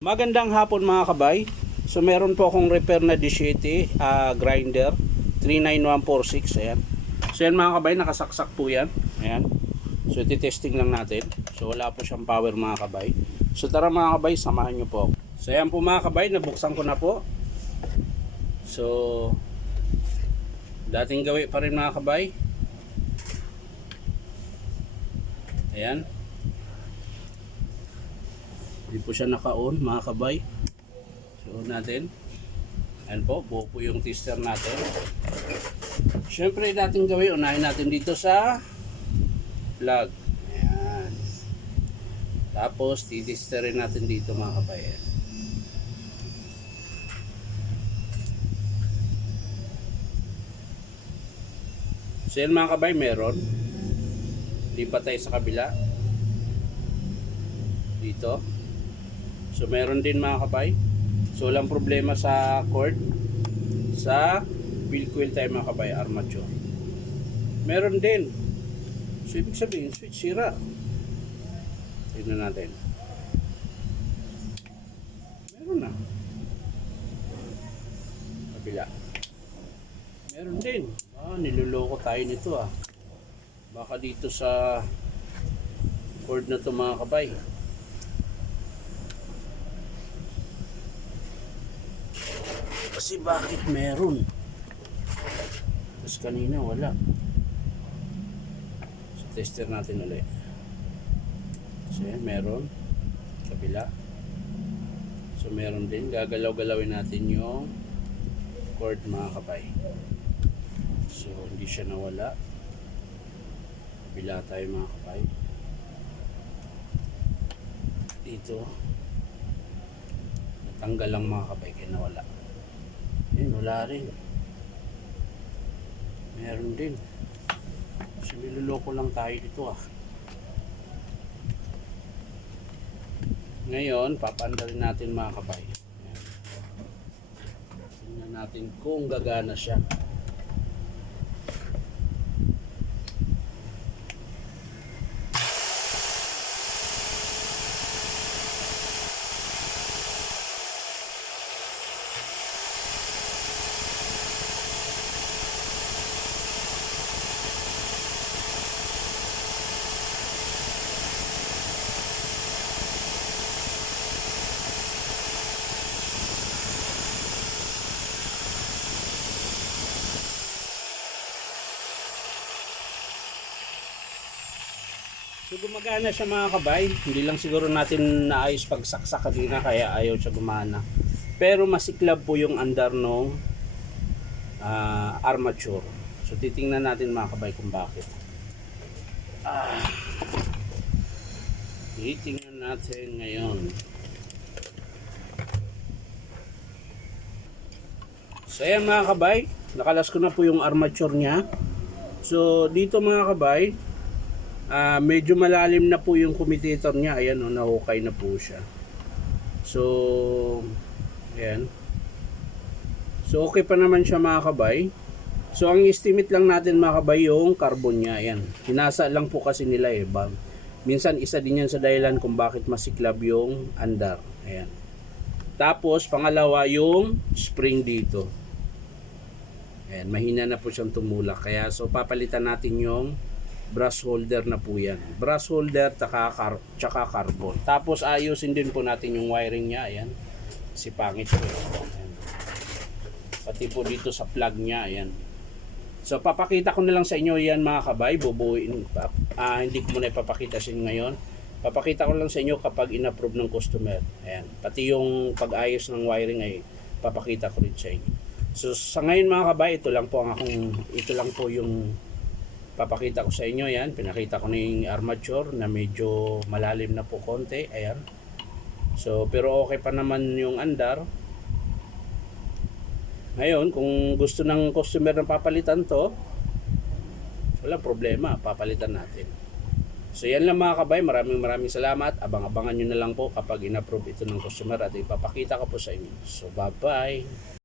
Magandang hapon mga kabay. So meron po akong repair na D7 grinder 39146. Ayan. So yan mga kabay, nakasaksak po yan. Ayan. So titesting lang natin. So wala po siyang power mga kabay. So tara mga kabay, samahan nyo po. So ayan po mga kabay, nabuksan ko na po. So dating gawi pa rin mga kabay. Ayan. Hindi po siya naka-on mga kabay. So natin. Ayan po, buo po yung tester natin. Siyempre dating gawin, unahin natin dito sa plug. Ayan. Tapos titesterin natin dito mga kabay. Ayan. So yan mga kabay, meron. Lipat tayo sa kabila. Dito. So meron din mga kabay. So walang problema sa cord. Sa wheel coil tayo mga kabay, armature. Meron din. So ibig sabihin, switch sira. Tignan natin. Meron na. Kabila. Meron din. Niloloko tayo nito Baka dito sa cord na to mga kabay. Kasi bakit meron? Tapos kanina wala. So tester natin ulit. So yan, meron. Kabila. So meron din. Gagalaw-galawin natin yung cord mga kabay. So hindi siya nawala. Kabila tayo mga kabay. Dito. Natanggal lang mga kabay kaya nawala. Ayun, wala rin. Meron din. So niloloko lang tayo dito Ngayon, papaandalin natin mga kabay. Tingnan natin kung gagana siya. So gumagana siya mga kabay. Hindi lang siguro natin naayos pagsaksak kanina kaya ayaw siya gumana. Pero masiklab po yung andar ng armature. So titingnan natin mga kabay kung bakit. Titingnan natin ngayon. So ayan mga kabay, nakalas ko na po yung armature niya. So dito mga kabay, medyo malalim na po yung commutator niya. Ayan nahukay na po siya. So ayan. So okay pa naman siya mga kabay. So ang estimate lang natin mga kabay yung carbon niya. Ayan. Hinasa lang po kasi nila minsan isa din yan sa dahilan kung bakit masiklab yung andar. Ayan. Tapos pangalawa yung spring dito. Ayan, mahina na po siyang tumulak. Kaya so papalitan natin yung brush holder na po yan. Brush holder tsaka carbon. Tapos ayusin din po natin yung wiring niya. Ayan. Si pangit po. Ayan. Pati po dito sa plug niya. Ayan. So papakita ko na lang sa inyo yan mga kabay. Bubuin. Hindi ko muna ipapakita sa inyo ngayon. Papakita ko lang sa inyo kapag in-approve ng customer. Ayan. Pati yung pag-ayos ng wiring ay papakita ko rin sa inyo. So sa ngayon mga kabay, ito lang po yung papakita ko sa inyo. Yan, pinakita ko na yung armature na medyo malalim na po konti. Ayan. So pero okay pa naman yung andar. Ngayon kung gusto ng customer na papalitan to, wala problema, papalitan natin. So yan lang mga kabay, maraming salamat. Abang-abangan nyo na lang po kapag in-approve ito ng customer at ipapakita ko po sa inyo. So bye bye.